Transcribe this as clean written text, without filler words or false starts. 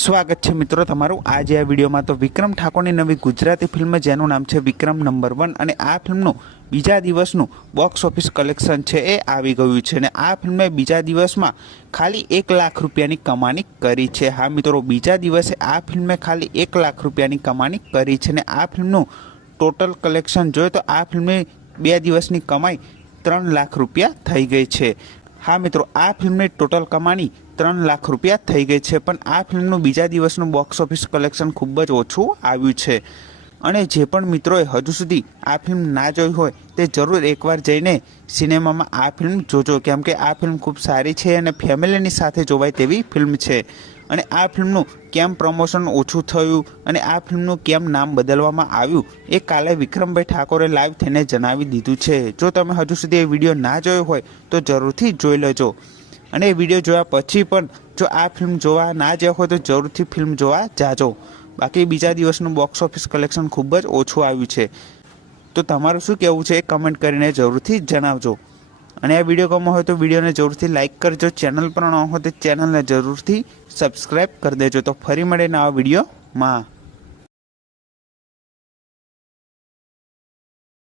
સ્વાગત છે મિત્રો તમારું આજે આ વિડીયોમાં। તો વિક્રમ ઠાકોરની નવી ગુજરાતી ફિલ્મ જેનું નામ છે વિક્રમ નંબર 1 અને આ ફિલ્મનું બીજા દિવસનું બોક્સ ઓફિસ કલેક્શન છે એ આવી ગયું છે અને આ ફિલ્મે બીજા દિવસમાં ખાલી 1 લાખ રૂપિયાની કમાણી કરી છે। હા મિત્રો, બીજા દિવસે આ ફિલ્મે ખાલી 1 લાખ રૂપિયાની કમાણી કરી છે અને આ ફિલ્મનું ટોટલ કલેક્શન જોઈએ તો આ ફિલ્મે 2 દિવસની કમાઈ 3 લાખ રૂપિયા થઈ ગઈ છે। हाँ मित्रों, आ फिल्म टोटल कमाणी 3 लाख रुपया थई गई है, पण आ फिल्म बीजा दिवस बॉक्स ऑफिस कलेक्शन खूब ज ओछुं आव्युं छे। अने जे पण मित्रों हजू सुधी आ फिल्म ना जोई होय ते जरूर एकवार जईने सिनेमामां आ फिल्म जोजो, केम के आ फिल्म खूब सारी छे अने फेमिलीनी साथे जोवाय तेवी फिल्म छे। अने आ फिल्मनुं केम प्रमोशन ओछुं थयुं अने आ फिल्मनुं केम नाम बदलवामां आव्युं ए काले विक्रमभाई ठाकोरे लाइव थईने जणावी दीधुं छे। जो तमे हजू सुधी ए विडियो ना जोयो होय तो जरूरथी जोई लेजो अने विडियो जोया पछी पण जो आ फिल्म जोवा ना ज्या होय तो जरूरथी फिल्म जोवा जाजो। बाकी बीजा दिवसनुं बॉक्स ऑफिस कलेक्शन खूब ज ओछुं आव्युं छे। तो तमारुं शुं कहेवुं छे कमेंट करीने जरूरथी जणावजो। અને આ વિડીયો ગમ્યો હોય તો વિડીયોને જરૂરથી લાઇક કરજો, ચેનલ પર ન હોય તો ચેનલને જરૂરથી સબસ્ક્રાઇબ કરી દેજો। તો ફરી મળે નવા વિડીયોમાં।